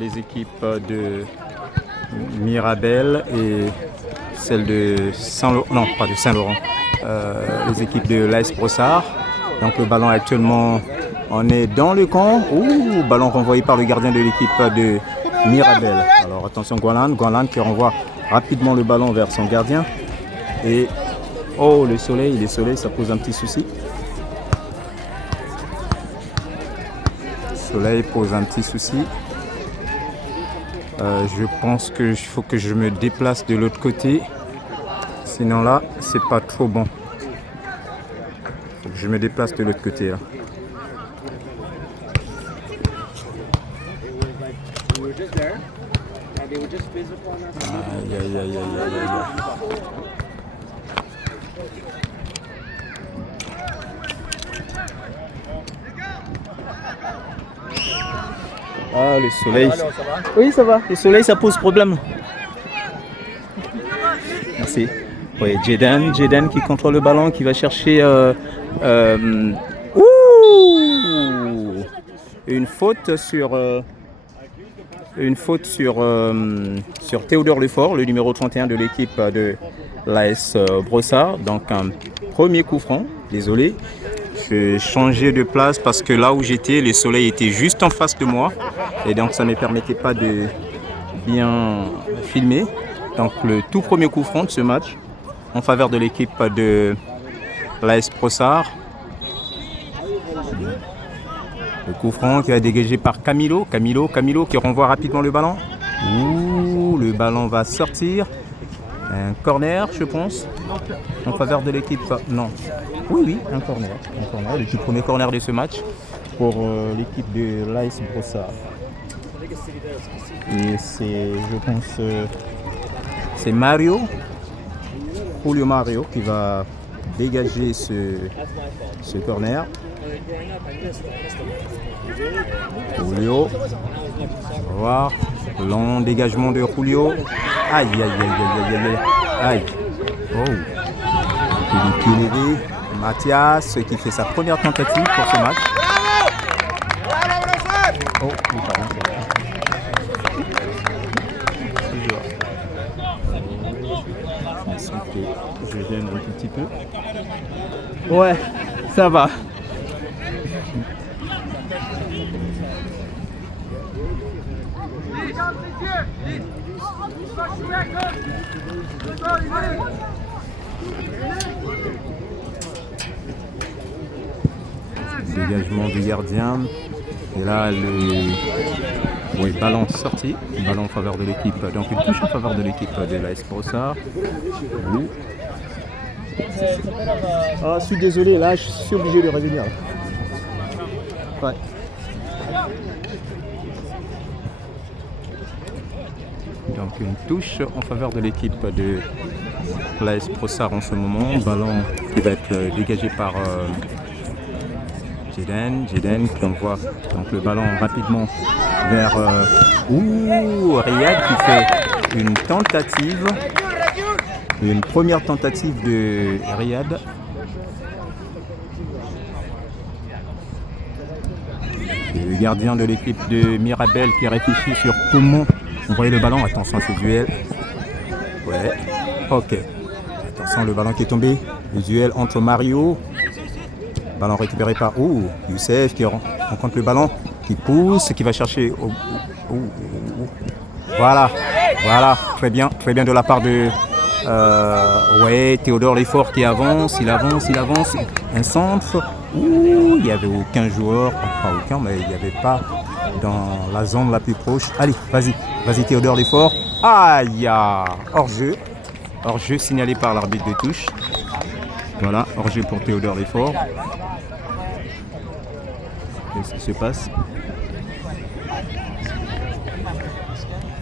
les équipes de Mirabel et celle de Saint-Laurent, non pas de Saint-Laurent, les équipes de l'AS Brossard. Donc le ballon actuellement, on est dans le camp. Ouh, ballon renvoyé par le gardien de l'équipe de Mirabel. Alors attention Gualan qui renvoie rapidement le ballon vers son gardien. Et oh, le soleil, ça pose un petit souci. Le soleil pose un petit souci. Je pense qu'il faut que je me déplace de l'autre côté. Sinon là, c'est pas trop bon. Faut que je me déplace de l'autre côté là. Aïe, aïe, aïe, aïe, aïe, aïe. Ah, le soleil. Oui, ça va. Le soleil, ça pose problème. Merci. Oui, Jaden qui contrôle le ballon, qui va chercher une faute sur Théodore Lefort, le numéro 31 de l'équipe de l'AS Brossard. Donc un premier coup franc. Désolé. Je changeais de place parce que là où j'étais, le soleil était juste en face de moi et donc ça ne me permettait pas de bien filmer. Donc le tout premier coup franc de ce match en faveur de l'équipe de l'AS Brossard. Le coup franc qui est dégagé par Camilo qui renvoie rapidement le ballon. Ouh, le ballon va sortir. Un corner, je pense, en faveur de l'équipe. Non. Oui, un corner. Le tout premier corner de ce match pour l'équipe de l'AS Brossard. Et c'est, je pense, c'est Julio Mario qui va dégager ce corner. Julio. On va voir. Long dégagement de Julio. Aïe. Oh. Les pieds levés. Mathias qui fait sa première tentative pour ce match. Oh, il part. Je gêne un tout petit peu. Ouais, ça va. Dégagement du gardien. Et là, ballon sorti. Ballon en faveur de l'équipe. Donc une touche en faveur de l'équipe de l'AS Brossard. Ah, je suis désolé, là, je suis obligé de revenir. Ouais. Donc une touche en faveur de l'équipe de l'AS Brossard en ce moment. Ballon qui va être dégagé par Jaden qui envoie donc le ballon rapidement vers Riyad qui fait une tentative. Une première tentative de Riyad. Le gardien de l'équipe de Mirabel qui réfléchit sur comment envoyer le ballon. Attention à ce duel. Ouais. Ok. Attention le ballon qui est tombé. Le duel entre Mario. Ballon récupéré par Youssef qui rencontre le ballon. Qui pousse, qui va chercher. Voilà. Très bien de la part de Théodore Lefort qui avance. Il avance. Un centre. Il n'y avait aucun joueur. Pas aucun, mais il n'y avait pas dans la zone la plus proche. Allez, vas-y Théodore Lefort. Aïe, hors-jeu signalé par l'arbitre de touche. Voilà, hors-jeu pour Théodore Lefort. Qu'est-ce qui se passe?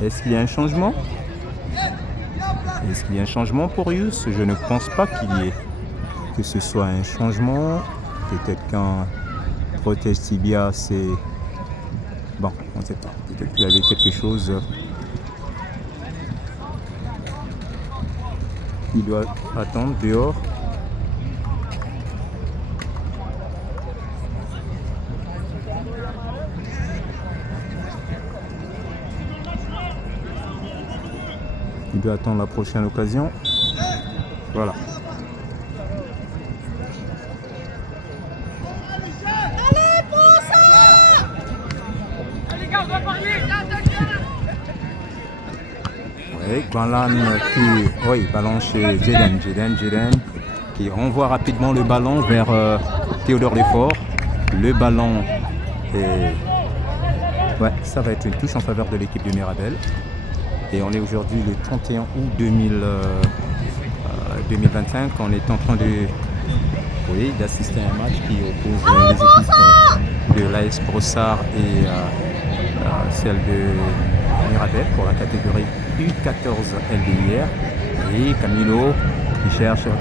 Est-ce qu'il y a un changement? Est-ce qu'il y a un changement pour Yus? Je ne pense pas qu'il y ait que ce soit un changement. Peut-être qu'un protège tibia, c'est... Bon, on ne sait pas. Peut-être qu'il y avait quelque chose. Il doit attendre dehors. Il doit attendre la prochaine occasion. Voilà. Oui, ballon chez Jeden qui renvoie rapidement le ballon vers Théodore Lefort. Le ballon est... Ouais, ça va être une touche en faveur de l'équipe de Mirabel. Et on est aujourd'hui le 31 août 2025. On est en train d'assister à un match qui oppose les équipes de l'AS Brossard et celle de Mirabel pour la catégorie U14 LDIR. Et Camilo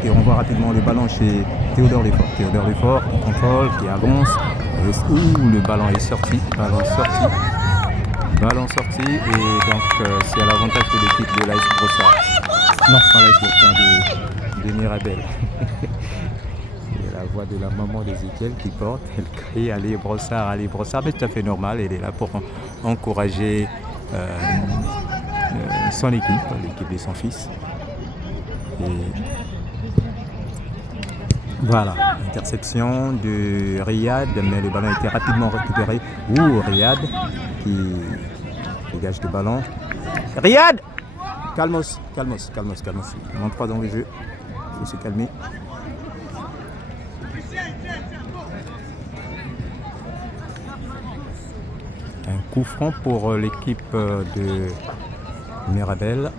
qui renvoie rapidement le ballon chez Théodore Lefort. Théodore Lefort qui contrôle, qui avance. Le ballon est sorti. Ballon sorti et donc c'est à l'avantage de l'équipe de l'AS Brossard. Non, pas l'AS Brossard de Mirabel. Et la voix de la maman d'Ézéchiel qui porte, elle crie allez Brossard, mais tout à fait normal, elle est là pour encourager son équipe, l'équipe de son fils. Et voilà, interception de Riyad, mais le ballon a été rapidement récupéré. Riyad qui dégage le ballon. Riyad! Calmos. On n'entre pas dans le jeu. Il faut se calmer. Un coup franc pour l'équipe de Mirabel.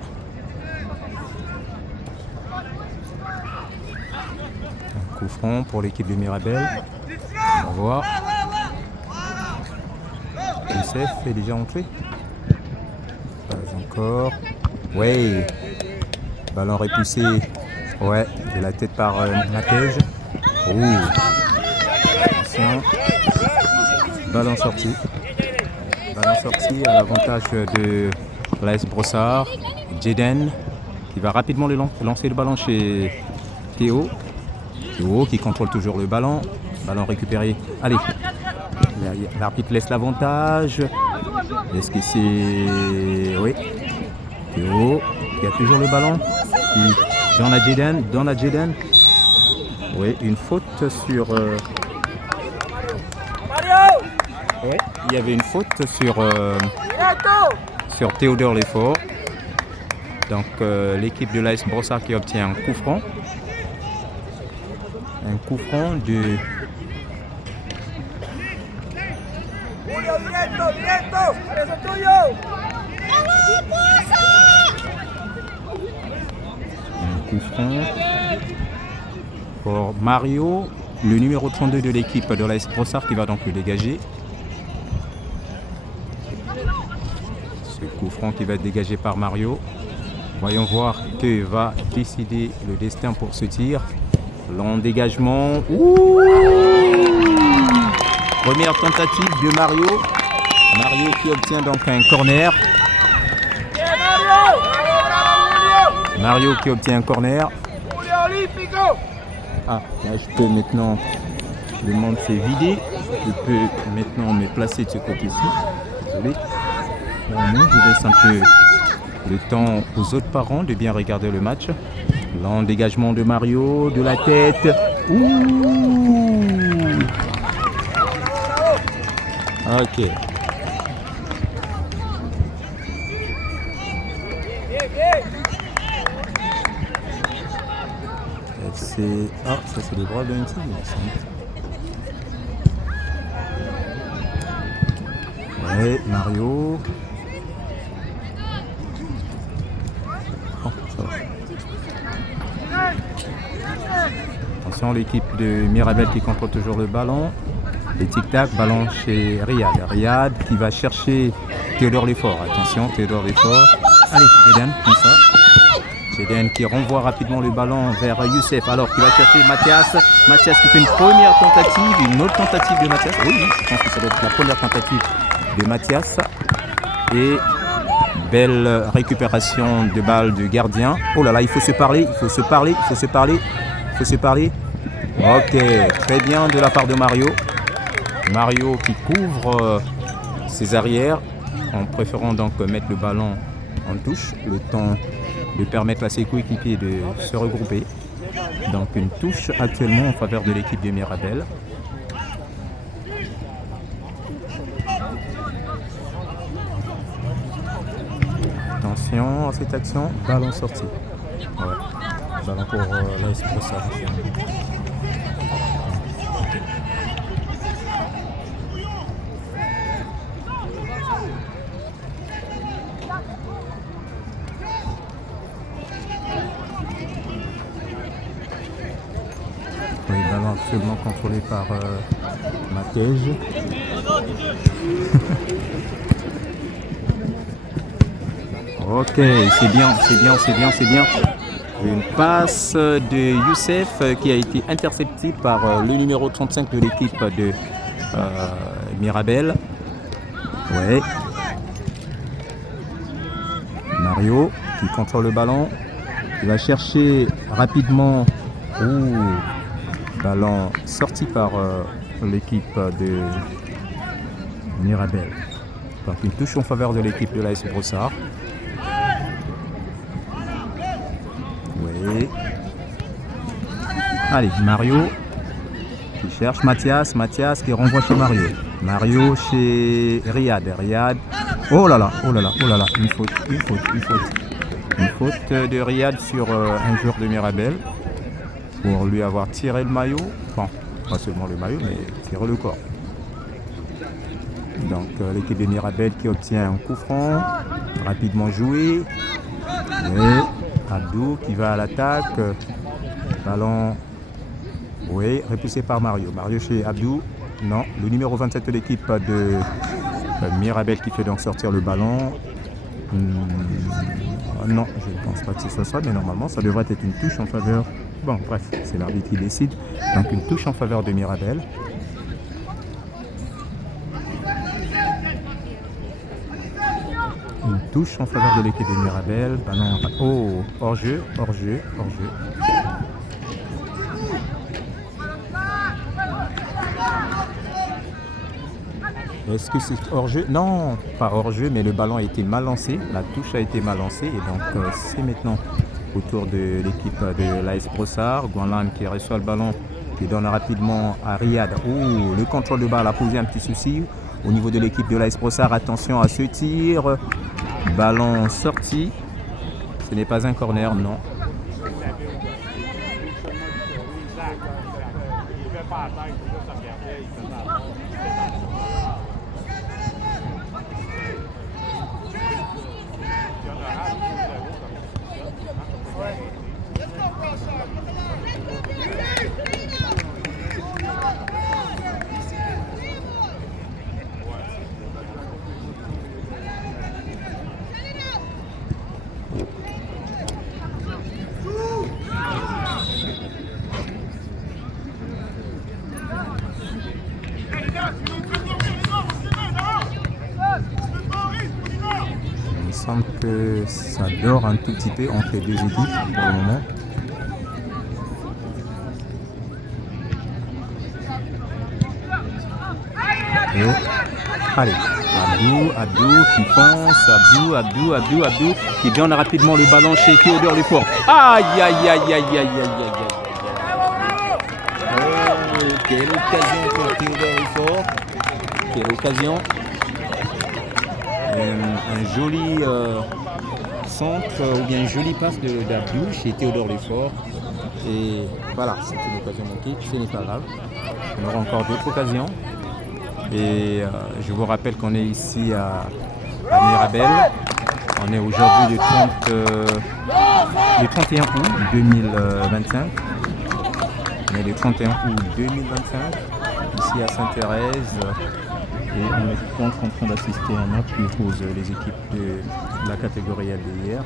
Coup franc pour l'équipe de Mirabel. On va voir. Youssef est déjà entré. Pas encore. Ouais. Ballon repoussé. Ouais. De la tête par Matej. Attention. Ballon sorti. À l'avantage de l'AS Brossard. Jeden qui va rapidement lancer le ballon chez Théo. Théo qui contrôle toujours le ballon. Ballon récupéré. Allez. L'arbitre laisse l'avantage. Est-ce que c'est... Oui. Théo qui a toujours le ballon. Dans la Jeden. Oui, une faute sur... Oui, il y avait une faute sur Théodore Lefort. Donc l'équipe de l'AS Brossard qui obtient un coup franc. Un coup franc de... Un coup franc pour Mario, le numéro 32 de l'équipe de l'AS Brossard qui va donc le dégager. Ce coup franc qui va être dégagé par Mario. Voyons voir que va décider le destin pour ce tir. Long dégagement. Première tentative de Mario. Mario qui obtient donc un corner. Ah, là je peux maintenant, le monde s'est vidé. Je peux maintenant me placer de ce côté-ci. Désolé. Je laisse un peu le temps aux autres parents de bien regarder le match. Long dégagement de Mario, de la tête. Ok. Ah, ça c'est les droits de l'NT. Ouais, Mario. Oh, ça va. Attention, l'équipe de Mirabel qui contrôle toujours le ballon. Les tic-tac, ballon chez Riyad. Riyad qui va chercher Théodore Lefort. Attention, Théodore Lefort. Allez, Jeden, comme ça. Jeden qui renvoie rapidement le ballon vers Youssef. Alors qu'il va chercher Mathias. Mathias qui fait une première tentative, une autre tentative de Mathias. Oui, je pense que ça doit être la première tentative de Mathias. Et belle récupération de balle du gardien. Oh là là, il faut se parler. Ok, très bien de la part de Mario. Mario qui couvre ses arrières en préférant donc mettre le ballon en touche le temps de permettre à ses coéquipiers de se regrouper. Donc une touche actuellement en faveur de l'équipe de Mirabel. Attention à cette action, ballon sorti. Ouais. Ballon pour l'AS Brossard. Oui, ballon actuellement contrôlé par Matej. Ok, c'est bien, c'est bien, c'est bien, c'est bien. Une passe de Youssef qui a été interceptée par le numéro 35 de l'équipe de Mirabel. Ouais. Mario qui contrôle le ballon. Il va chercher rapidement. Ballon sorti par l'équipe de Mirabel. Donc une touche en faveur de l'équipe de l'AS Brossard. Oui. Allez, Mario qui cherche Mathias. Mathias qui renvoie chez Mario. Mario chez Riyad. Riyad. Oh là là, oh là là, oh là là. Une faute, une faute, une faute. Une faute de Riyad sur un joueur de Mirabel. Pour lui avoir tiré le maillot. Enfin, pas seulement le maillot, mais tiré le corps. Donc l'équipe de Mirabel qui obtient un coup franc. Rapidement joué. Et Abdou qui va à l'attaque. Ballon. Oui, repoussé par Mario. Mario chez Abdou. Non, le numéro 27 de l'équipe de Mirabel qui fait donc sortir le ballon. Non, je ne pense pas que ce soit ça, mais normalement ça devrait être une touche en faveur. Bon, bref, c'est l'arbitre qui décide. Donc une touche en faveur de Mirabel. Une touche en faveur de l'équipe de Mirabel. Ballon. Oh, hors-jeu, hors-jeu, hors-jeu. Est-ce que c'est hors-jeu? Non, pas hors-jeu, mais le ballon a été mal lancé. La touche a été mal lancée. Et donc, c'est maintenant autour de l'équipe de l'AS Brossard. Guanlan qui reçoit le ballon, qui donne rapidement à Riyad. Oh, le contrôle de balle a posé un petit souci au niveau de l'équipe de l'AS Brossard. Attention à ce tir. Ballon sorti. Ce n'est pas un corner, non. Il semble que ça dort un tout petit peu entre les deux équipes pour le moment. Et allez, Abdou qui fonce, Abdou qui donne rapidement le ballon chez Théodore Lefort. Aïe aïe aïe aïe aïe aïe aïe. Oh, quelle occasion pour Théodore Lefort. Quelle occasion. Un joli centre ou bien une jolie passe d'Abdou chez Théodore Lefort. Et voilà, c'est une occasion manquée, ce n'est pas grave. On aura encore d'autres occasions. Et je vous rappelle qu'on est ici à Mirabel. On est aujourd'hui le 31 août 2025. On est le 31 août 2025, ici à Sainte-Thérèse. Et on est donc en train d'assister à un match qui oppose les équipes de la catégorie ADR.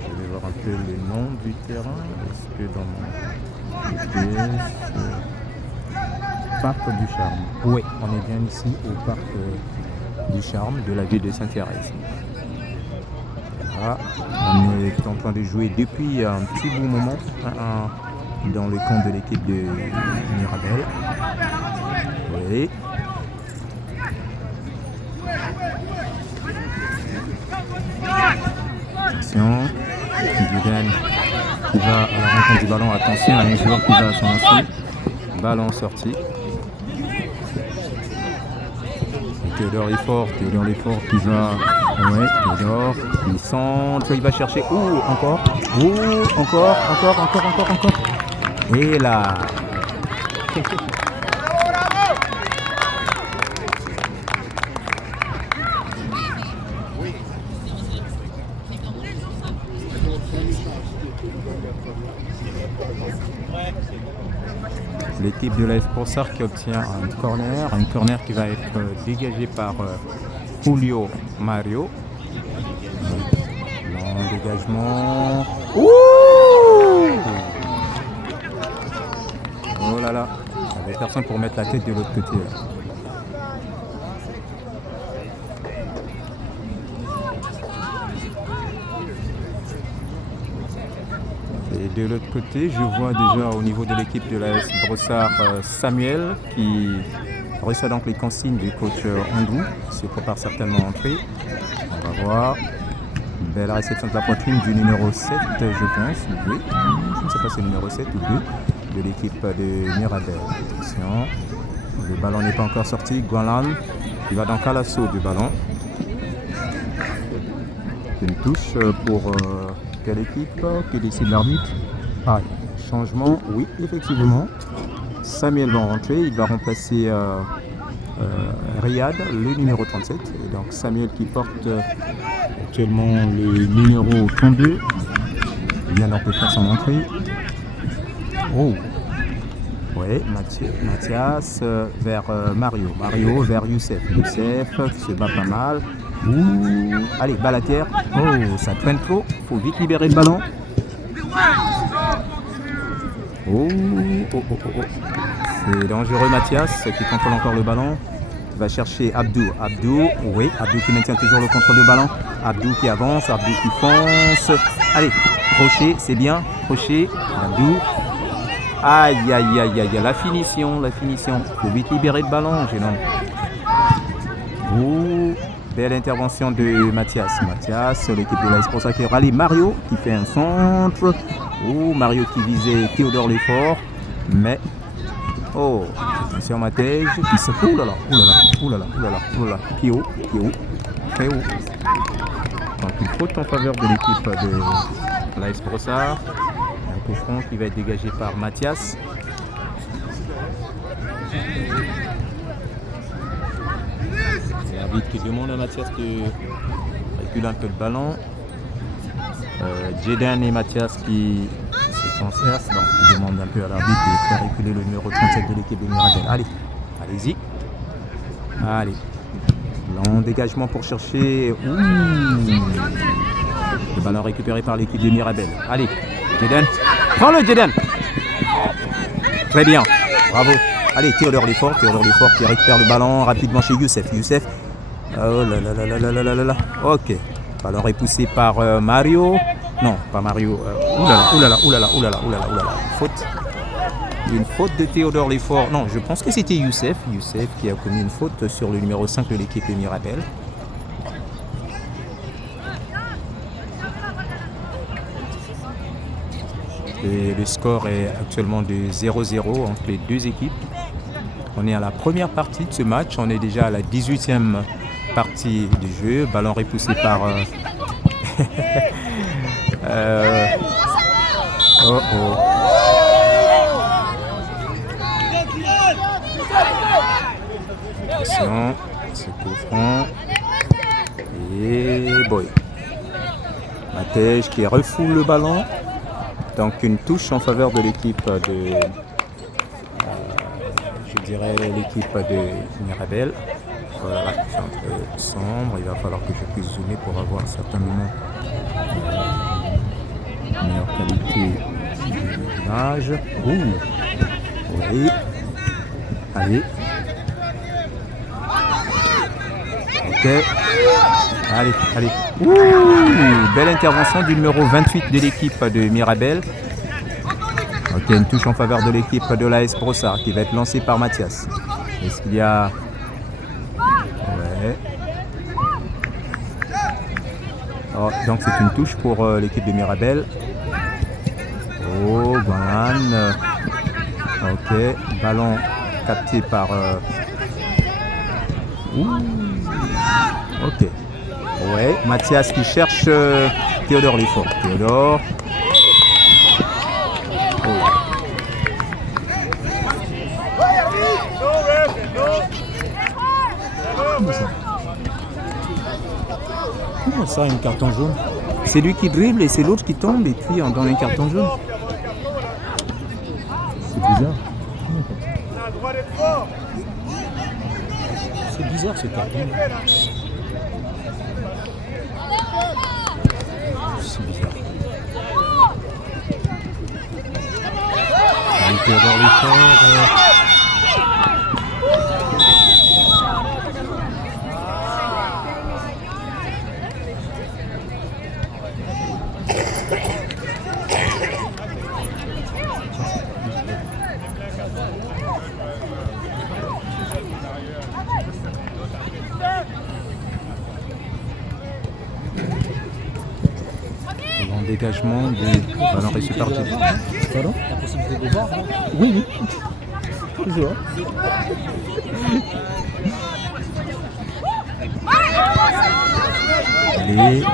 Je vais voir un peu le nom du terrain. Est-ce que dans mon GPS, Parc du Charme. Oui, on est bien ici au Parc du Charme de la ville de Sainte-Thérèse. Voilà. On est en train de jouer depuis un petit bout moment dans le camp de l'équipe de Mirabel. Oui. Attention. Jedan qui va à la rencontre du ballon. Attention, un joueur qui va à son lancer. Ballon sorti. Théodore est fort qui va. Ouais, Théodore, il centre, il va chercher. Encore. Encore. Et là. L'équipe de l'AS Brossard qui obtient un corner qui va être dégagé par Julio Mario. Long dégagement. Oh là là, il n'y avait personne pour mettre la tête de l'autre côté là. Et de l'autre côté, je vois déjà au niveau de l'équipe de l'AS Brossard Samuel qui reçoit donc les consignes du coach Andrew. Il se prépare certainement à entrer. On va voir. Belle réception de la poitrine du numéro 7, je pense. Oui. Je ne sais pas si c'est le numéro 7 ou 2 de l'équipe de Mirabel. Attention. Le ballon n'est pas encore sorti. Gualan qui va donc à l'assaut du ballon. Une touche pour quelle équipe qui décide l'arbitre? Changement, oui, effectivement. Samuel va rentrer, il va remplacer Riyad, le numéro 37. Et donc Samuel qui porte actuellement le numéro 32. Il vient donc de faire son entrée. Oui, Mathias vers Mario. Mario vers Youssef. Youssef qui se bat pas mal. Allez, balle à terre. Ça traîne trop. Faut vite libérer le ballon. C'est dangereux. Mathias qui contrôle encore le ballon. Il va chercher Abdou. Abdou qui maintient toujours le contrôle du ballon. Abdou qui avance. Abdou qui fonce. Allez, crochet, c'est bien. Crochet. Abdou. Aïe. La finition. Faut vite libérer le ballon, jeune homme. Belle intervention de Mathias. L'équipe de l'AS Brossard qui rallie Mario qui fait un centre. Mario qui visait Théodore Lefort. Mais, attention Matej qui se... Pied haut. Très haut. Donc une faute en faveur de l'équipe de l'AS Brossard. Un coup franc qui va être dégagé par Mathias. L'arbitre qui demande à Mathias de reculer un peu le ballon. Jedan et Mathias qui se concertent, donc il demande un peu à l'arbitre de faire reculer le numéro 37 de l'équipe de Mirabel. Allez-y. Allez. Long dégagement pour chercher. Le ballon récupéré par l'équipe de Mirabel. Allez, Jedan. Prends-le, Jedan. Très bien. Bravo. Allez, Théodore Lefort qui récupère le ballon rapidement chez Youssef. Oh là là. Ok. Ballon repoussé par Mario. Non, pas Mario. Oulala. Faute. Une faute de Théodore Lefort. Non, je pense que c'était Youssef. Youssef qui a commis une faute sur le numéro 5 de l'équipe de Mirabel. Et le score est actuellement de 0-0 entre les deux équipes. On est à la première partie de ce match. On est déjà à la 18e partie du jeu. Ballon repoussé par... Attention, c'est coup franc. Et boy. Matej qui refoule le ballon. Donc une touche en faveur de l'équipe de... je dirais l'équipe de Mirabel. Voilà, c'est un peu sombre. Il va falloir que je puisse zoomer pour avoir certainement une meilleure qualité d'image. Oui. Allez. Ok. Allez. Belle intervention du numéro 28 de l'équipe de Mirabel. Ok, une touche en faveur de l'équipe de l'AS Brossard qui va être lancée par Mathias. Est-ce qu'il y a... Ouais. Oh, donc c'est une touche pour l'équipe de Mirabel. Oh, Guanlan. Ok, ballon capté par... Ok. Ouais, Mathias qui cherche Théodore Lefort. Théodore. Oh. Comment ça, une carton jaune? C'est lui qui dribble et c'est l'autre qui tombe et puis on donne un carton jaune. C'est bizarre. C'est bizarre ce carton. C'est bizarre. Théodore Lefort. Dégagement des ballons reçus par Pardon? La possibilité de voir, hein? Oui, toujours. Allez,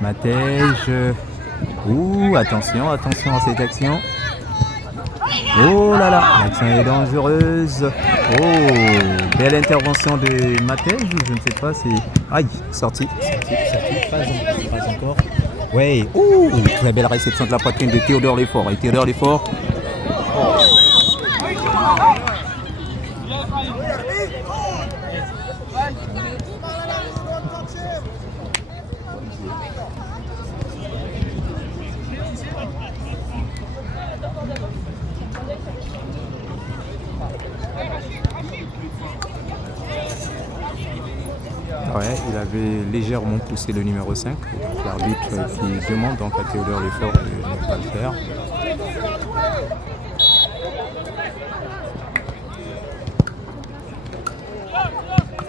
Matej. Ouh, attention à cette action. Oh là là, l'action est dangereuse. Oh, belle intervention de Matej, je ne sais pas si... Aïe, sorti, pas encore. Ouais, ouh, très belle réception de la poitrine de Théodore Lefort. Et Théodore Lefort. Ouais, il avait légèrement poussé le numéro 5. L'arbitre qui demande donc à Théodore Lefort de ne pas le faire.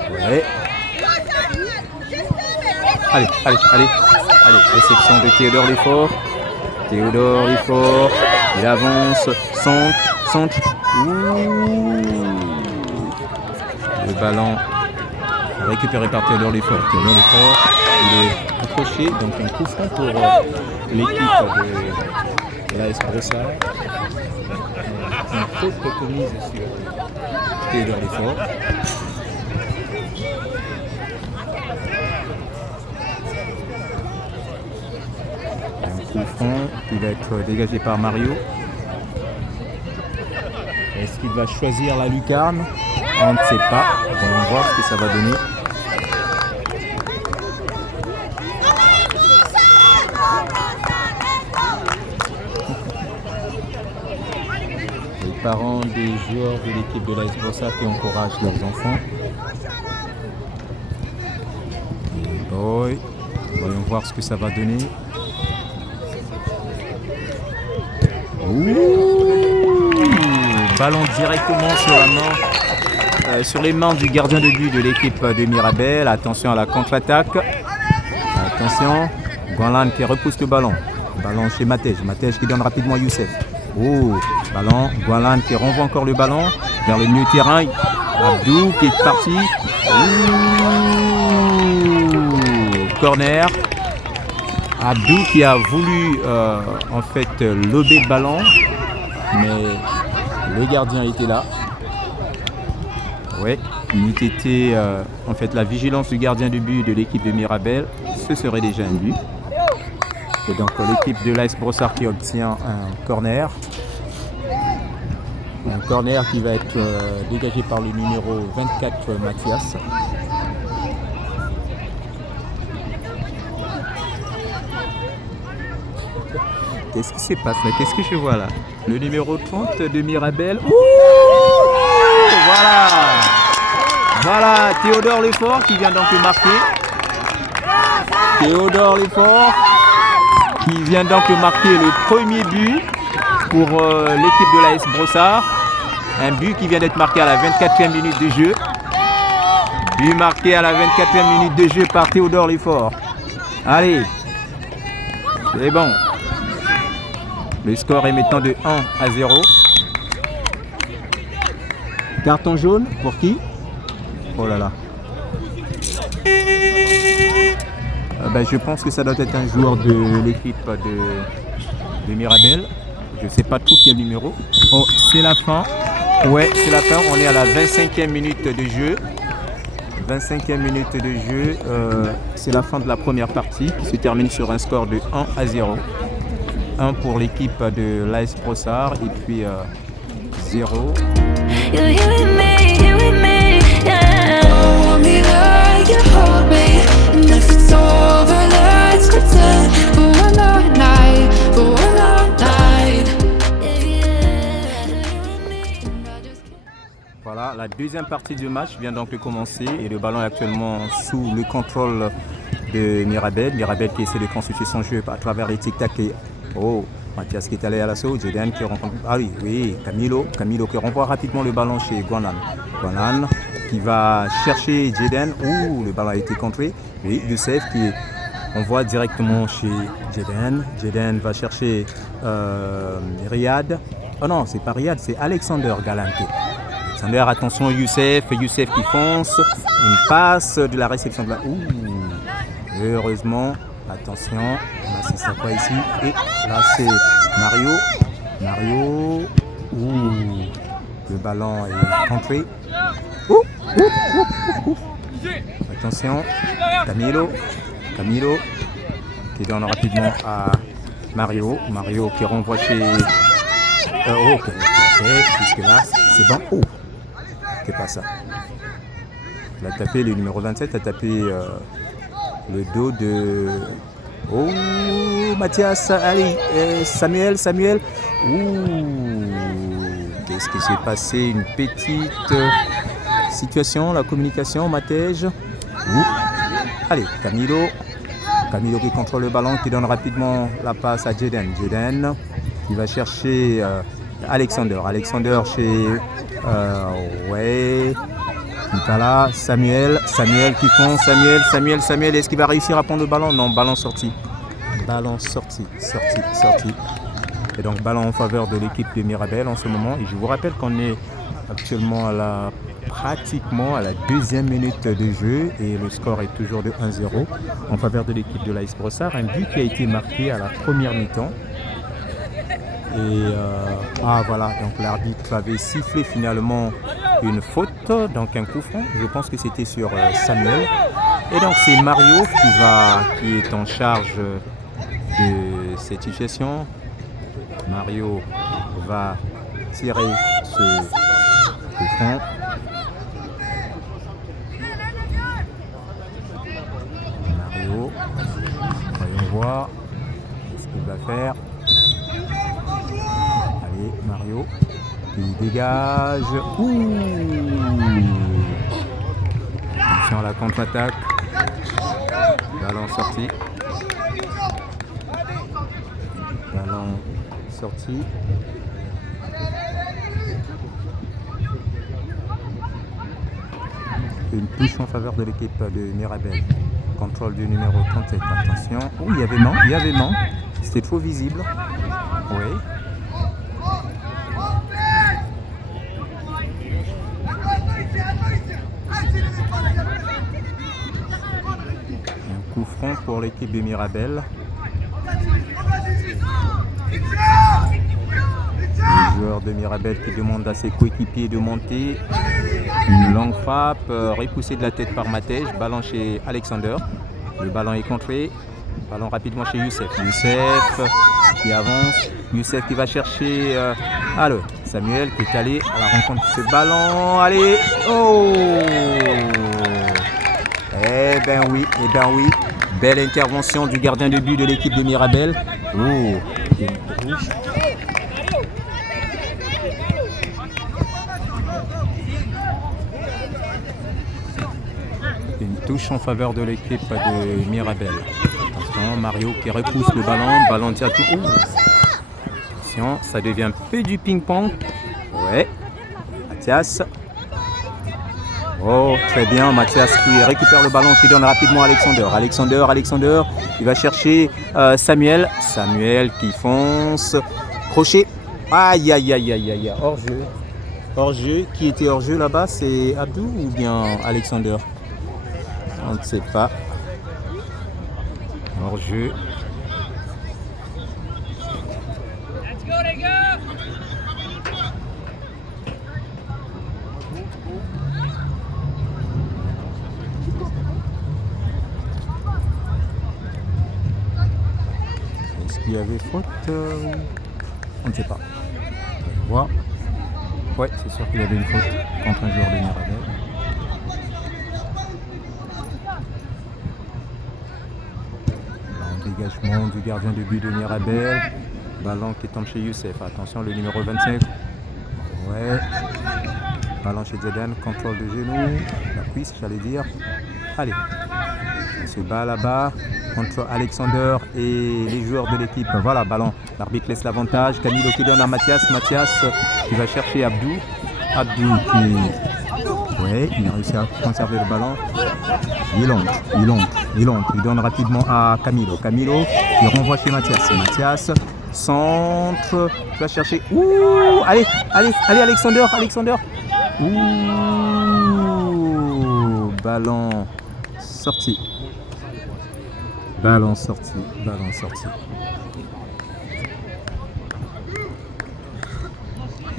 Ouais. Allez, réception de Théodore Lefort. Théodore Lefort, il avance, centre. Ouh. Le ballon récupéré par Théodore Lefort. Théodore Lefort, il est accroché, donc un coup franc pour l'équipe de l'AS Brossard. Une faute commise sur Théodore Lefort. Un coup franc qui va être dégagé par Mario. Est-ce qu'il va choisir la lucarne? On ne sait pas. On va voir ce que ça va donner. Les parents des joueurs de l'équipe de l'AS Brossard qui encouragent leurs enfants. Boy. Voyons voir ce que ça va donner. Ouh, ballon directement sur la main. Sur les mains du gardien de but de l'équipe de Mirabel. Attention à la contre-attaque. Attention. Guanlan qui repousse le ballon. Ballon chez Matej. Matej qui donne rapidement à Youssef. Oh, ballon. Guanlan qui renvoie encore le ballon vers le milieu terrain. Abdou qui est parti. Ouh, corner. Abdou qui a voulu en fait lober le ballon. Mais le gardien était là. Ouais, il eût été en fait la vigilance du gardien de but de l'équipe de Mirabel, ce serait déjà un but. Et donc l'équipe de l'AS Brossard qui obtient un corner. Un corner qui va être dégagé par le numéro 24 Mathias. Qu'est-ce qui se passe là? Qu'est-ce que je vois là? Le numéro 30 de Mirabel. Ouh, voilà, Théodore Lefort qui vient donc de marquer. Théodore Lefort qui vient donc de marquer le premier but pour l'équipe de l'AS Brossard. Un but qui vient d'être marqué à la 24e minute de jeu. But marqué à la 24e minute de jeu par Théodore Lefort. Allez. C'est bon. Le score est maintenant de 1-0. Carton jaune pour qui? Oh là là. Je pense que ça doit être un joueur de l'équipe de Mirabel. Je ne sais pas trop quel numéro. Oh, c'est la fin. Ouais, c'est la fin. On est à la 25e minute de jeu. 25e minute de jeu. C'est la fin de la première partie qui se termine sur un score de 1-0. 1 pour l'équipe de l'AS Brossard et puis 0. Voilà, la deuxième partie du match vient donc de commencer et le ballon est actuellement sous le contrôle de Mirabel. Mirabel qui essaie de constituer son jeu à travers les tic-tac et... Oh, Mathias qui est allé à l'assaut, Jeden qui rencontre... Ah oui, Camilo qui renvoie rapidement le ballon chez Guanan. Guanan qui va chercher Jeden. Ouh, le ballon a été contré. Et Youssef qui envoie directement chez Jeden. Jeden va chercher Riyad. Oh non, c'est pas Riyad, c'est Alexander Galante. Alexander, attention Youssef qui fonce. Une passe de la réception de la... Ouh, heureusement. Attention, on assiste à quoi ici? Et là c'est Mario. Ouh, le ballon est contré. Attention, Camilo qui donne rapidement à Mario qui renvoie chez... jusque là, c'est bon. Oh, c'est pas ça. Il a tapé le numéro 27, a tapé le dos de... Oh, Mathias, allez, Samuel. Ouh, qu'est-ce qui s'est passé? Une petite situation, la communication, Matej. Allez, Camilo qui contrôle le ballon, qui donne rapidement la passe à Jeden qui va chercher Alexander chez Nicolas, Samuel qui fond, Samuel, est-ce qu'il va réussir à prendre le ballon? Non, ballon sorti. Et donc ballon en faveur de l'équipe de Mirabel en ce moment. Et je vous rappelle qu'on est actuellement pratiquement à la deuxième minute de jeu et le score est toujours de 1-0 en faveur de l'équipe de l'AS Brossard. Un but qui a été marqué à la première mi-temps. Et voilà, donc l'arbitre avait sifflé finalement une faute, donc un coup franc. Je pense que c'était sur Samuel. Et donc c'est Mario qui est en charge de cette situation. Mario va tirer ce coup franc. Mario, voyons voir ce qu'il va faire. Allez, Mario, il dégage. Ouh, attention à la contre-attaque. Ballon sorti. Une touche en faveur de l'équipe de Mirabel. Contrôle du numéro 37. Attention. Oh, il y avait main. C'était trop visible. Oui. Un coup franc pour l'équipe de Mirabel. Le joueur de Mirabel qui demande à ses coéquipiers de monter. Une longue frappe, repoussée de la tête par Matej. Ballon chez Alexander. Le ballon est contré. Ballon rapidement chez Youssef. Youssef qui avance. Youssef qui va chercher Samuel qui est allé à la rencontre de ce ballon. Allez. Oh. Eh ben oui. Belle intervention du gardien de but de l'équipe de Mirabel. Oh. Une touche en faveur de l'équipe de Mirabel. Attention, Mario qui repousse le ballon directement. Attention, ça devient un peu du ping-pong. Ouais. Mathias. Oh, très bien, Mathias qui récupère le ballon, qui donne rapidement à Alexander. Alexander, il va chercher Samuel. Samuel qui fonce. Crochet. Aïe, aïe, aïe, aïe, aïe, hors-jeu. Hors-jeu, qui était hors-jeu là-bas, c'est Abdou ou bien Alexander? On ne sait pas. Hors-jeu. Est-ce qu'il y avait faute on ne sait pas. On va voir. Ouais, c'est sûr qu'il y avait une faute contre un joueur de Mirabel. Dégagement du gardien de but de Mirabel. Ballon qui tombe chez Youssef. Attention, le numéro 25. Ouais. Ballon chez Zidane. Contrôle de genou. La cuisse, j'allais dire. Allez. On se bat là-bas contre Alexander et les joueurs de l'équipe. Voilà, ballon. L'arbitre laisse l'avantage. Camilo qui donne à Mathias. Mathias qui va chercher Abdou. Abdou qui... Ouais, il a réussi à conserver le ballon. Il donne rapidement à Camilo. Camilo qui renvoie chez Mathias. Mathias, centre, il va chercher. Ouh, allez, Alexander. Ouh, ballon sorti.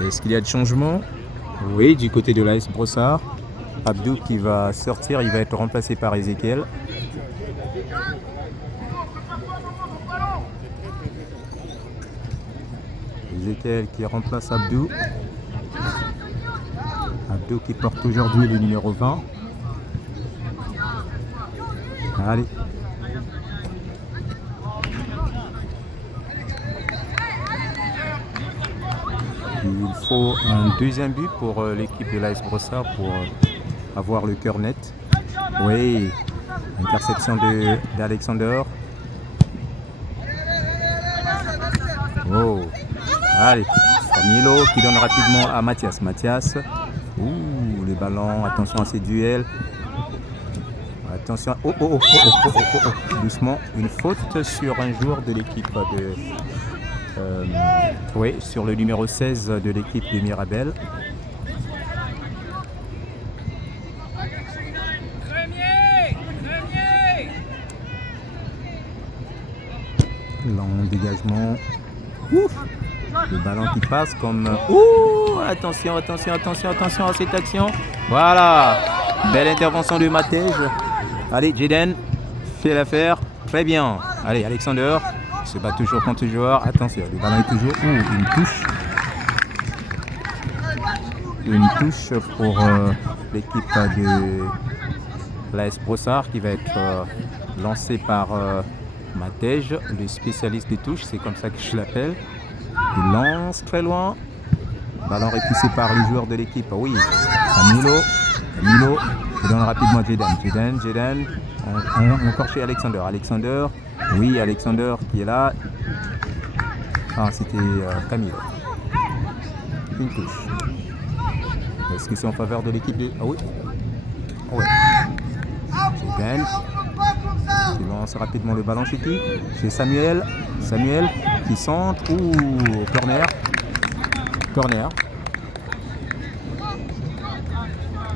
Est-ce qu'il y a de changement? Oui, du côté de l'AS Brossard. Abdou qui va sortir, il va être remplacé par Ezekiel. Ezekiel qui remplace Abdou. Abdou qui porte aujourd'hui le numéro 20. Allez. Il faut un deuxième but pour l'équipe de l'AS Brossard pour avoir le cœur net. Oui, interception d'Alexander. Oh, allez, Camilo qui donne rapidement à Mathias. Mathias, ouh, les ballons, attention à ces duels. Attention, oh. Doucement, une faute sur un joueur de l'équipe de... oui, sur le numéro 16 de l'équipe de Mirabel. Long dégagement. Ouf, le ballon qui passe comme... Ouh, attention à cette action. Voilà, belle intervention de Matej. Allez, Jaden fait l'affaire. Très bien. Allez, Alexander se bat toujours contre le joueur. Attention, le ballon est toujours... Ouh, une touche. Une touche pour l'équipe de l'AS Brossard qui va être lancée par Matej, le spécialiste des touches, c'est comme ça que je l'appelle. Il lance très loin. Ballon repoussé par les joueurs de l'équipe. Oui, Camilo qui donne rapidement à Jaden. Encore chez Alexander. Oui, Alexander qui est là. Ah, c'était Camilo. Une touche. Est-ce que c'est en faveur de l'équipe de... Ah oui. Ouais. Jaden qui lance rapidement le ballon chez qui? Chez Samuel. Samuel qui centre. Ouh,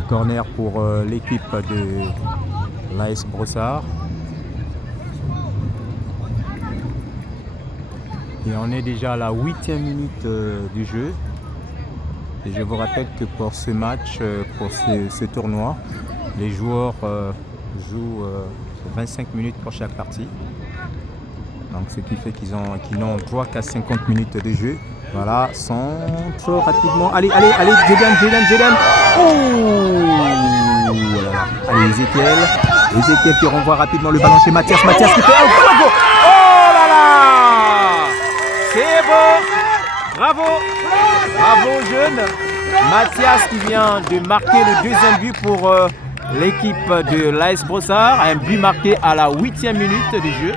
corner pour l'équipe de l'AS Brossard. Et on est déjà à la 8e minute du jeu. Et je vous rappelle que pour ce match, pour ce tournoi, les joueurs jouent 25 minutes pour chaque partie. Donc ce qui fait qu'ils n'ont droit qu'à 50 minutes de jeu. Voilà, centre rapidement. Allez, Jaden. Oh, voilà. Allez, Ezekiel qui renvoie rapidement le ballon chez Mathias. Mathias qui fait un go. Oh là là, c'est beau. Bravo jeune. Mathias qui vient de marquer le deuxième but pour l'équipe de l'AS Brossard. Un but marqué à la 8e minute de jeu.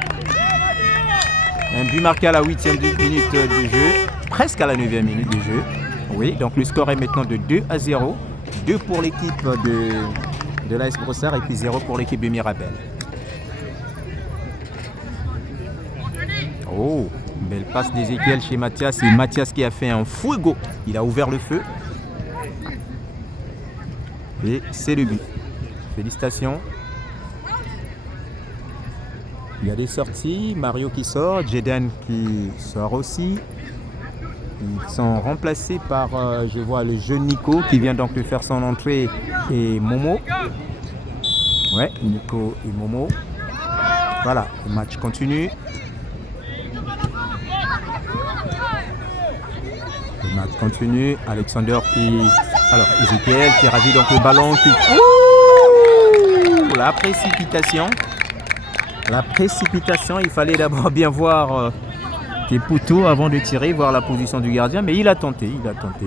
Presque à la 9e minute du jeu. Oui, donc le score est maintenant de 2-0 2 pour l'équipe de l'AS Brossard et puis 0 pour l'équipe de Mirabel. Oh, belle passe d'Ézéchiel chez Mathias. C'est Mathias qui a fait un fuego. Il a ouvert le feu. Et c'est le but. Félicitations. Il y a des sorties. Mario qui sort. Jeden qui sort aussi. Ils sont remplacés par, je vois, le jeune Nico qui vient donc de faire son entrée. Et Momo. Ouais, Nico et Momo. Voilà, le match continue. Le match continue. Alexander qui... Alors, Ezekiel qui ravit donc le ballon. Qui... Ouh, la précipitation. La précipitation. Il fallait d'abord bien voir tes poteaux avant de tirer, voir la position du gardien. Mais il a tenté. Il a tenté.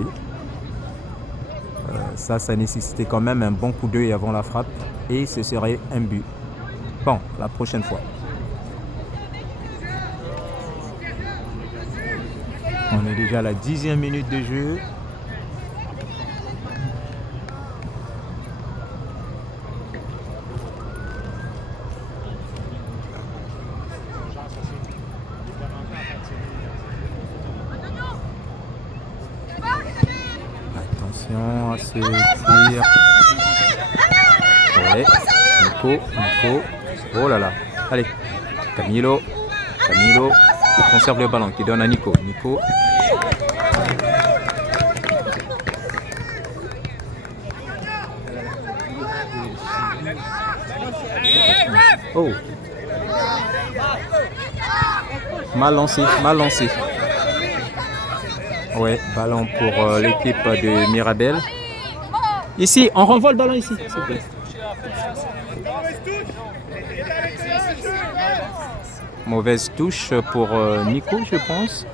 Ça nécessitait quand même un bon coup d'œil avant la frappe. Et ce serait un but. Bon, la prochaine fois. On est déjà à la 10e minute de jeu. Attention à ce tir. Ouais. Nico. Oh là là. Allez. Camilo. Qui conserve le ballon, qui donne à Nico. Oh. Mal lancé. Ouais, ballon pour l'équipe de Mirabel. Ici, on renvoie le ballon ici, s'il vous plaît. Mauvaise touche pour Nico, je pense.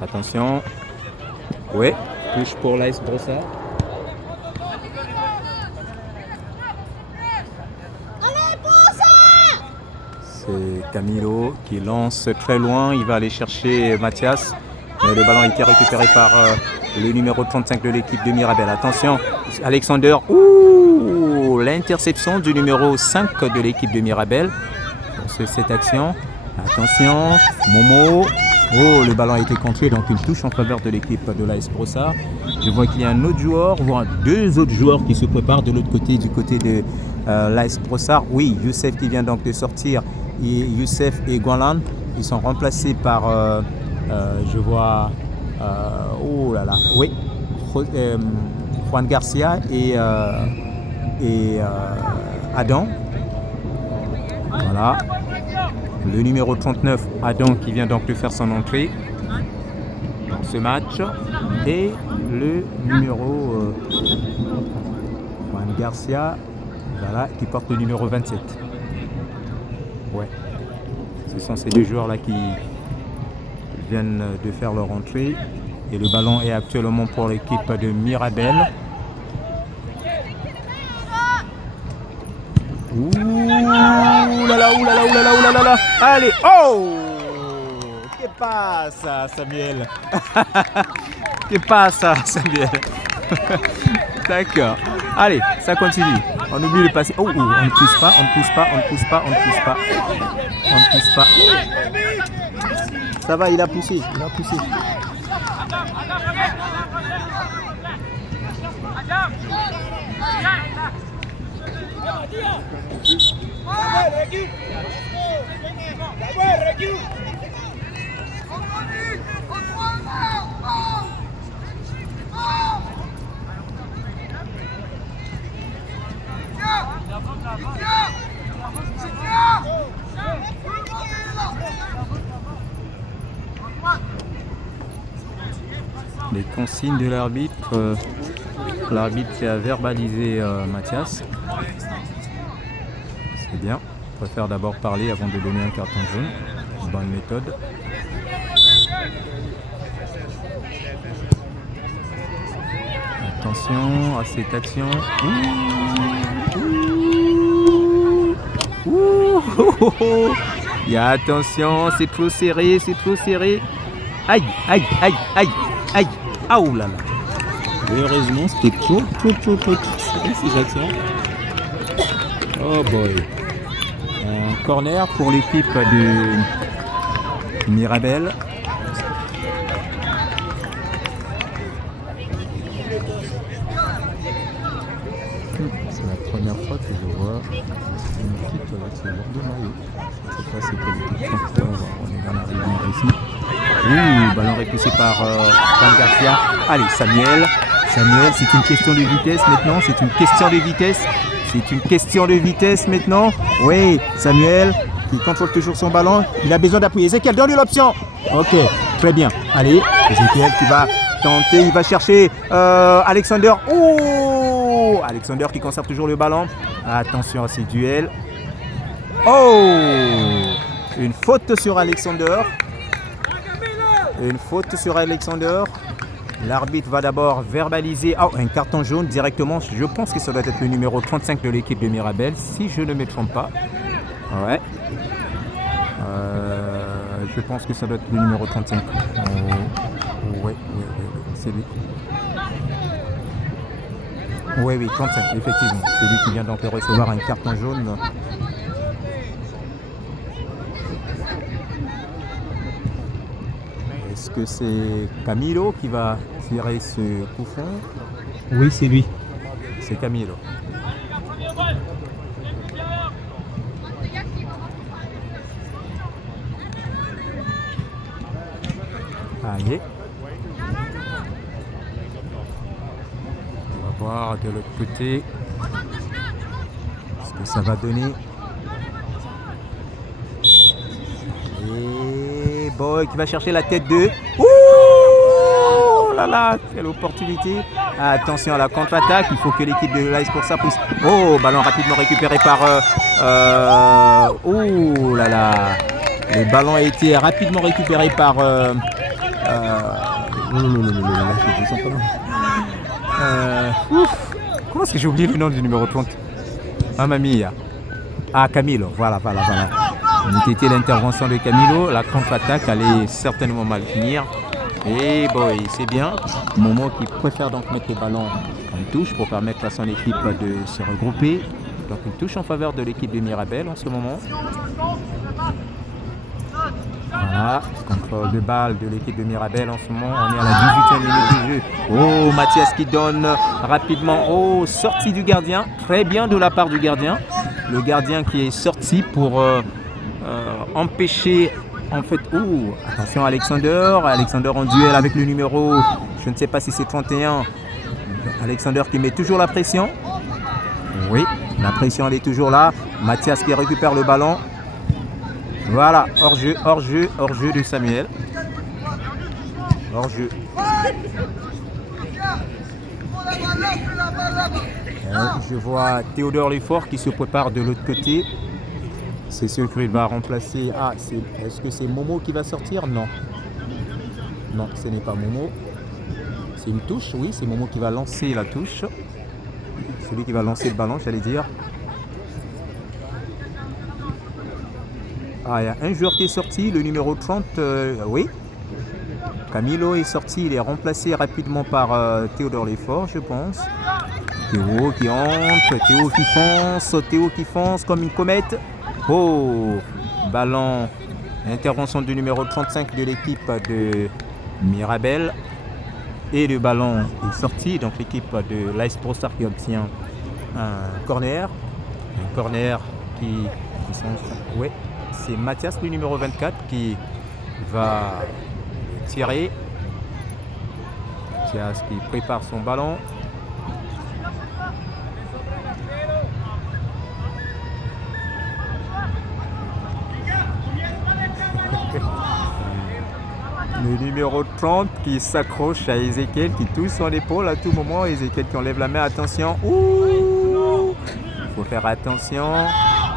Attention. Ouais, touche pour l'AS Brossard. C'est Camilo qui lance très loin. Il va aller chercher Mathias. Mais le ballon a été récupéré par le numéro 35 de l'équipe de Mirabel. Attention, Alexander. Ouh, l'interception du numéro 5 de l'équipe de Mirabel. Sur cette action. Attention, Momo. Oh, le ballon a été contré, donc une touche en faveur de l'équipe de l'AS Brossard. Je vois qu'il y a un autre joueur, voire 2 autres joueurs qui se préparent de l'autre côté, du côté de l'AS Brossard. Oui, Youssef qui vient donc de sortir. Et Youssef et Guanlan, ils sont remplacés par, je vois, oh là là, oui, Juan Garcia et Adam. Voilà. Le numéro 39, Adam, qui vient donc de faire son entrée dans ce match. Et le numéro Juan Garcia, voilà, qui porte le numéro 27. Ouais. Ce sont ces 2 joueurs-là qui viennent de faire leur entrée. Et le ballon est actuellement pour l'équipe de Mirabel. Ouh là là. Allez, oh! Que passe, Samuel? Que passe, Samuel? D'accord. Allez, ça continue. On oublie de passer. Oh, on ne pousse pas. Ça va, il a poussé. Les consignes de l'arbitre. L'arbitre qui a verbalisé Mathias. C'est bien. Je préfère d'abord parler avant de donner un carton jaune. Bonne méthode. Attention à cette action. Il y a attention, c'est trop serré. Aïe. Ah, oh là là. Et heureusement, c'était trop serré ces actions. Oh boy. Un corner pour l'équipe de Mirabel. C'est la première fois que je vois une équipe avec ce genre de maillot. Je ne sais pas c'est quelle équipe. On est dans la réunion ici. Ouh, ballon repoussé par Juan Garcia. Allez, Samuel. Samuel, c'est une question de vitesse maintenant. C'est une question de vitesse. C'est une question de vitesse maintenant. Oui, Samuel qui contrôle toujours son ballon. Il a besoin d'appuyer. Ezekiel, donne-lui l'option. Ok, très bien. Allez, Ezekiel qui va tenter. Il va chercher Alexander. Oh, Alexander qui conserve toujours le ballon. Attention à ces duels. Oh, une faute sur Alexander. Une faute sur Alexander. L'arbitre va d'abord verbaliser un carton jaune directement. Je pense que ça doit être le numéro 35 de l'équipe de Mirabel, si je ne me trompe pas. Ouais. Je pense que ça doit être le numéro 35. Oui, c'est lui. Oui, 35, effectivement. C'est lui qui vient donc recevoir un carton jaune. Est-ce que c'est Camilo qui va tirer ce coup franc? Oui, c'est lui. C'est Camilo. Allez. On va voir de l'autre côté ce que ça va donner. Et Boy qui va chercher la tête de... Ouh là là, quelle opportunité. Attention à la contre-attaque. Il faut que l'équipe de l'AS pour ça pousse. Oh, ballon rapidement récupéré par... ouh là là. Le ballon a été rapidement récupéré par... comment est-ce que j'ai oublié le nom du numéro 30? Ah, Mamia. Ah, Camilo. Voilà. C'était l'intervention de Camilo. La contre-attaque allait certainement mal finir. Et boy, c'est bien. Momo qui préfère donc mettre le ballon en touche pour permettre à son équipe de se regrouper. Donc une touche en faveur de l'équipe de Mirabel en ce moment. Voilà, contrôle de balle de l'équipe de Mirabel en ce moment. On est à la 18e minute du jeu. Oh, Mathias qui donne rapidement. Oh, sortie du gardien. Très bien de la part du gardien. Le gardien qui est sorti pour empêcher... En fait, attention Alexander en duel avec le numéro, je ne sais pas si c'est 31. Alexander qui met toujours la pression. Oui, la pression elle est toujours là. Mathias qui récupère le ballon. Voilà, hors-jeu de Samuel. Hors-jeu. Je vois Théodore Lefort qui se prépare de l'autre côté. C'est sûr qu'il va remplacer. Est-ce que c'est Momo qui va sortir? Non. Non, ce n'est pas Momo. C'est une touche, oui, c'est Momo qui va lancer la touche. Celui qui va lancer le ballon, j'allais dire. Il y a un joueur qui est sorti, le numéro 30, oui. Camilo est sorti, il est remplacé rapidement par Théodore Lefort, je pense. Théo qui entre, Théo qui fonce comme une comète. Oh, ballon, intervention du numéro 35 de l'équipe de Mirabel. Et le ballon est sorti, donc l'équipe de l'AS Pro Star qui obtient un corner. Un corner qui ouais, c'est Mathias, le numéro 24, qui va tirer. Mathias qui prépare son ballon. Le numéro 30 qui s'accroche à Ezekiel, qui touche son épaule à tout moment. Ezekiel qui enlève la main, attention. Ouh, il faut faire attention.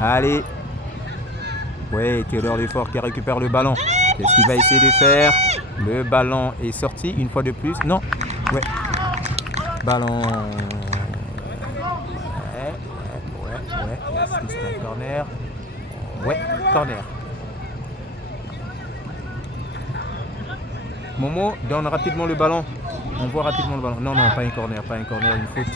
Allez. Ouais, Théodore Lefort qui récupère le ballon. Qu'est-ce qu'il va essayer de faire? Le ballon est sorti une fois de plus. Non. Ouais. Ballon. Ouais. Est-ce que c'est un corner? Ouais, corner. Momo donne rapidement le ballon On voit rapidement le ballon. Non, pas un corner, une faute.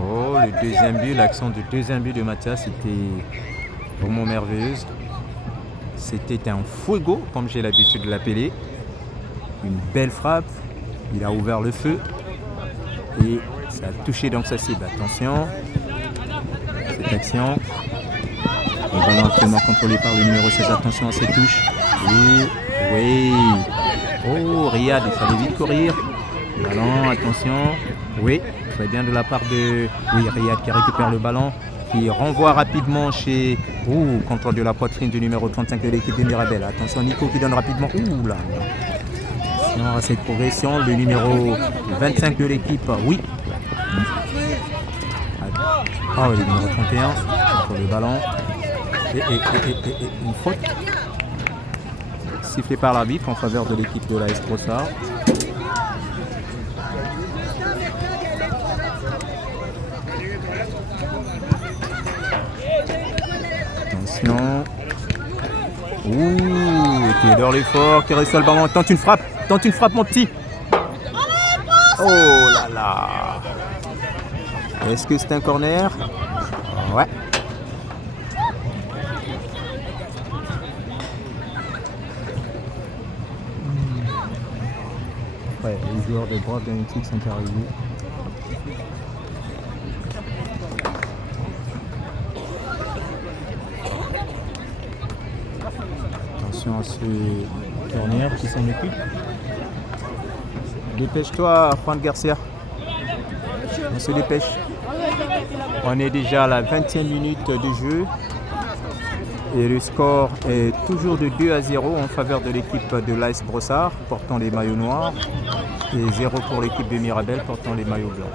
Oh, le deuxième but, l'action du deuxième but de Mathias était vraiment merveilleuse. C'était un fuego, comme j'ai l'habitude de l'appeler. Une belle frappe. Il a ouvert le feu. Et ça a touché donc sa cible. Attention. Cette action. Le ballon actuellement contrôlé par le numéro 16. Attention à ses touches. Oui. Oh, Riyad, il fallait vite courir. Le ballon, attention. Oui, très bien de la part de Riyad qui récupère le ballon. Qui renvoie rapidement chez... contrôle de la poitrine du numéro 35 de l'équipe de Mirabel. Attention, Nico qui donne rapidement. Là. Attention à cette progression. Le numéro 25 de l'équipe. Oui. Le numéro 31 contre le ballon. Et une faute. Sifflé par l'arbitre en faveur de l'équipe de l'AS Brossard. Attention. Théodore Lefort qui reçoit le ballon. Tente une frappe mon petit. Oh là là. Est-ce que c'est un corner? Ouais. Les joueurs de Braves d'Unitic sont arrivés. Attention à ce corner qui s'en occupe. Dépêche-toi, Juan Garcia. On se dépêche. On est déjà à la 20e minute de jeu. Et le score est toujours de 2-0 en faveur de l'équipe de l'AS Brossard portant les maillots noirs et 0 pour l'équipe de Mirabel portant les maillots blancs.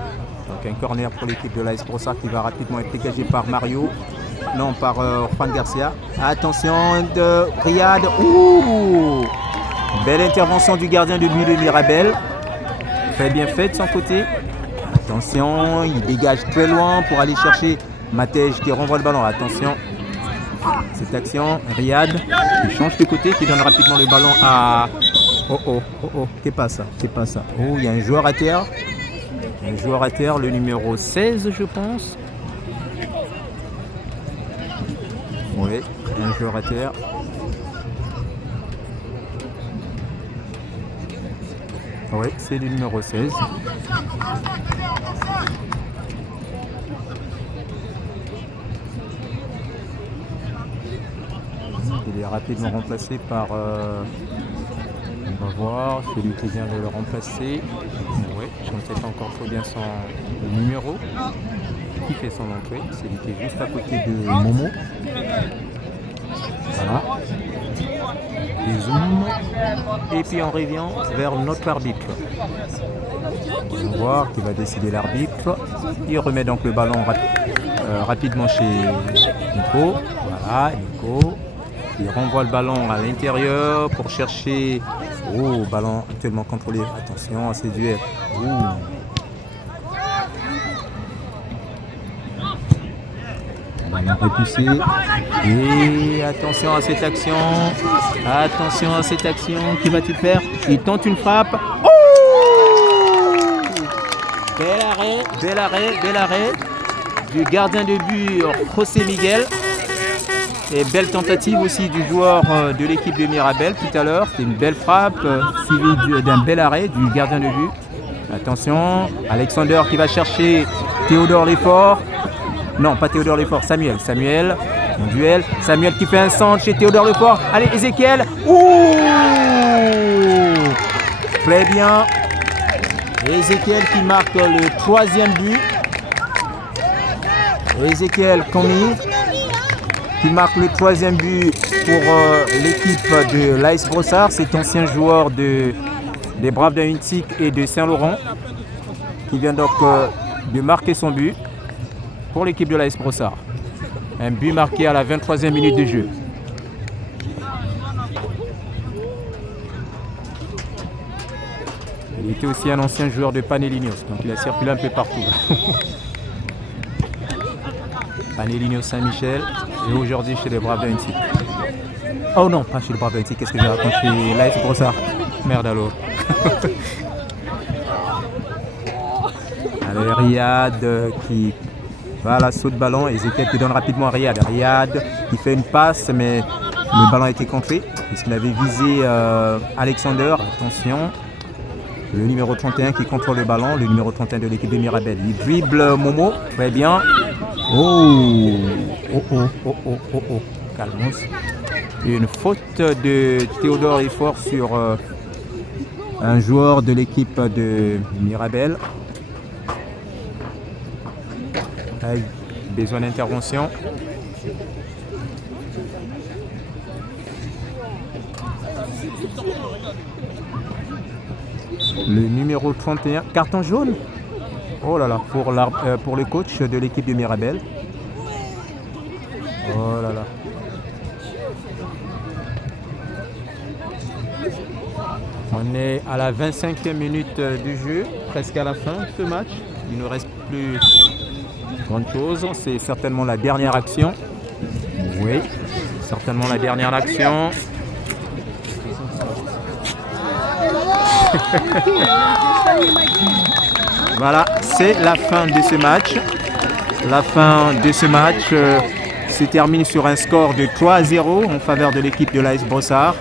Donc un corner pour l'équipe de l'AS Brossard qui va rapidement être dégagé par par Juan Garcia. Attention de Riyad. Belle intervention du gardien de but de Mirabel. Très bien fait de son côté. Attention, il dégage très loin pour aller chercher Matej qui renvoie le ballon. Attention. Cette action, Riyad qui change de côté, qui donne rapidement le ballon à... Qu'est-ce pas ça? Il y a un joueur à terre. Le numéro 16, je pense. Oui, un joueur à terre. Oui, c'est le numéro 16. Il est rapidement remplacé par... on va voir, celui qui vient de le remplacer. Oui, je ne sais pas encore trop bien son numéro. Qui fait son entrée. C'est lui qui est juste à côté de Momo. Voilà. Et zoom. Et puis on revient vers notre arbitre. On va voir qui va décider l'arbitre. Il remet donc le ballon rapidement chez Nico. Voilà, Nico. Il renvoie le ballon à l'intérieur pour chercher. Ballon actuellement contrôlé. Attention à ces duels. Ballon repoussé. Et attention à cette action. Qui va-t-il faire? Il tente une frappe. Bel arrêt du gardien de but José Miguel. Et belle tentative aussi du joueur de l'équipe de Mirabel tout à l'heure. C'est une belle frappe suivie d'un bel arrêt du gardien de but. Attention, Alexander qui va chercher Théodore Lefort. Non, pas Théodore Lefort, Samuel. En duel. Samuel qui fait un centre chez Théodore Lefort. Allez, Ezekiel. Très bien. Ezekiel qui marque le 3e but. Ezekiel Komi qui marque le 3e but pour l'équipe de l'AS Brossard. C'est ancien joueur des Braves d'Unitic et de Saint-Laurent qui vient donc de marquer son but pour l'équipe de l'AS Brossard. Un but marqué à la 23e minute de jeu. Il était aussi un ancien joueur de Panellinios, donc il a circulé un peu partout. Paneligno Saint-Michel et aujourd'hui chez les Braves d'Annecy. Oh non, pas chez les Braves d'Annecy, qu'est-ce que j'ai raconté chez l'AS Brossard. Merde alors. Allez, Riyad qui voilà, saute ballon et Ezekiel qui donne rapidement à Riyad. Riyad qui fait une passe mais le ballon a été contré puisqu'il avait visé Alexander. Attention, le numéro 31 qui contrôle le ballon, le numéro 31 de l'équipe de Mirabel. Il dribble Momo, très bien. Calmos. Une faute de Théodore Effort sur un joueur de l'équipe de Mirabel. Avec besoin d'intervention. Le numéro 31, carton jaune. Oh là là, pour le coach de l'équipe de Mirabel. Oh là là. On est à la 25e minute du jeu, presque à la fin de ce match. Il ne reste plus grande chose. C'est certainement la dernière action. Oui, certainement la dernière action. Voilà, c'est la fin de ce match. La fin de ce match se termine sur un score de 3-0 en faveur de l'équipe de l'AS Brossard.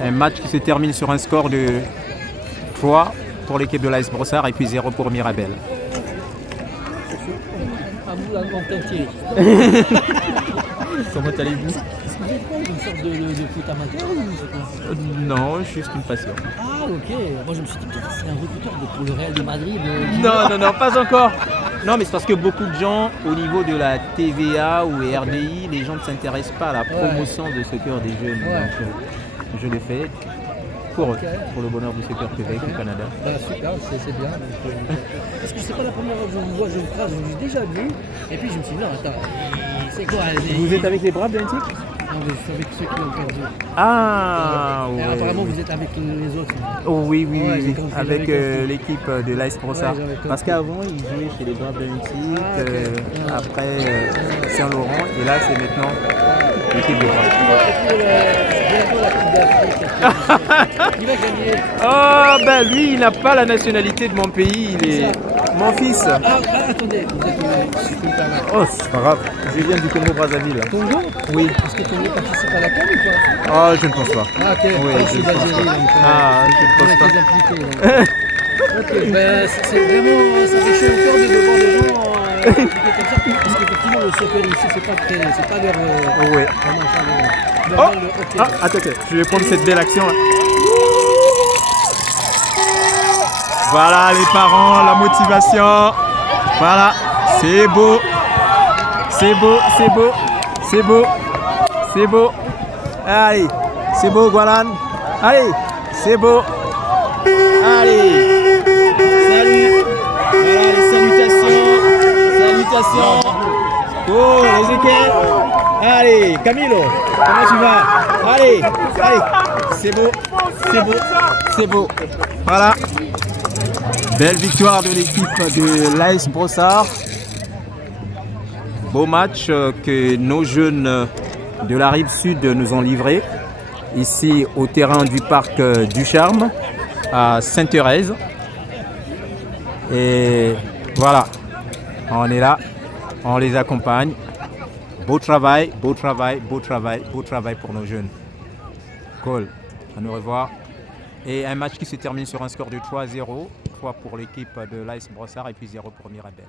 Un match qui se termine sur un score de 3 pour l'équipe de l'AS Brossard et puis 0 pour Mirabel. À vous la grande tête. Comment allez-vous? Une sorte de foot amateur ou c'est quoi? Non, juste une passion. Ah ok, moi je me suis dit peut-être que c'est un recruteur pour le Real de Madrid. Non, pas encore. Non, mais c'est parce que beaucoup de gens, au niveau de la TVA ou RDI, les gens ne s'intéressent pas à la promotion de ce cœur des jeunes. Ouais. Donc, je le fais pour eux, pour le bonheur du secteur Québec du Canada. Bah super, c'est bien. Parce que c'est pas la première fois que je vous vois, je vous ai déjà vu. Et puis je me suis dit non, attends, c'est quoi? Vous êtes avec les Braves d'Annecy? Non, mais je suis avec ceux qui ont perdu. Ah, Et ouais. apparemment vous êtes avec les autres. Oh oui, Ouais, j'ai compris, avec j'avais compris. l'équipe de l'AS Brossard. Ouais, j'avais compris. Parce qu'avant, ils jouaient chez les Braves d'Annecy, Ah, ok. après Saint-Laurent, et là, c'est maintenant l'équipe de Braves. Et puis bientôt la Coupe d'Afrique. Il va gagner. Oh, ben lui, il n'a pas la nationalité de mon pays, il est mon fils. Ah, attendez, vous êtes si je peux me permettre. Oh, c'est pas grave, je viens du Congo-Brazzaville. Congo? Oui. Est-ce que Congo participe à la CAN ou pas? Oh, je ne pense pas. Ah ok, Oui, je suis je pense d'Algérie pas. donc Ah, je ne on pense est pas. très impliqués. Ok, ben c'est vraiment, ça fait chaud au cœur de voir des gens impliqués comme ça. Parce qu'effectivement le soccer ici c'est pas vers Oui. vraiment Oh, le hockey. ah, attends, je vais prendre cette belle action là. Voilà les parents, la motivation. Voilà, c'est beau. C'est beau, c'est beau, c'est beau, c'est beau. Allez, c'est beau Gualan. Allez, c'est beau. Allez, salut. Voilà les salutations. Salutations. Oh, Ezekiel. Allez, Camilo, comment tu vas? Allez, allez. C'est beau, c'est beau, c'est beau. Voilà. Belle victoire de l'équipe de l'AS Brossard. Beau match que nos jeunes de la rive sud nous ont livré. Ici au terrain du parc du Charme à Sainte-Thérèse. Et voilà, on est là, on les accompagne. Beau travail, beau travail, beau travail, beau travail pour nos jeunes. Cool, à nous revoir. Et un match qui se termine sur un score de 3-0, 3 pour l'équipe de l'AS Brossard et puis 0 pour Mirabel.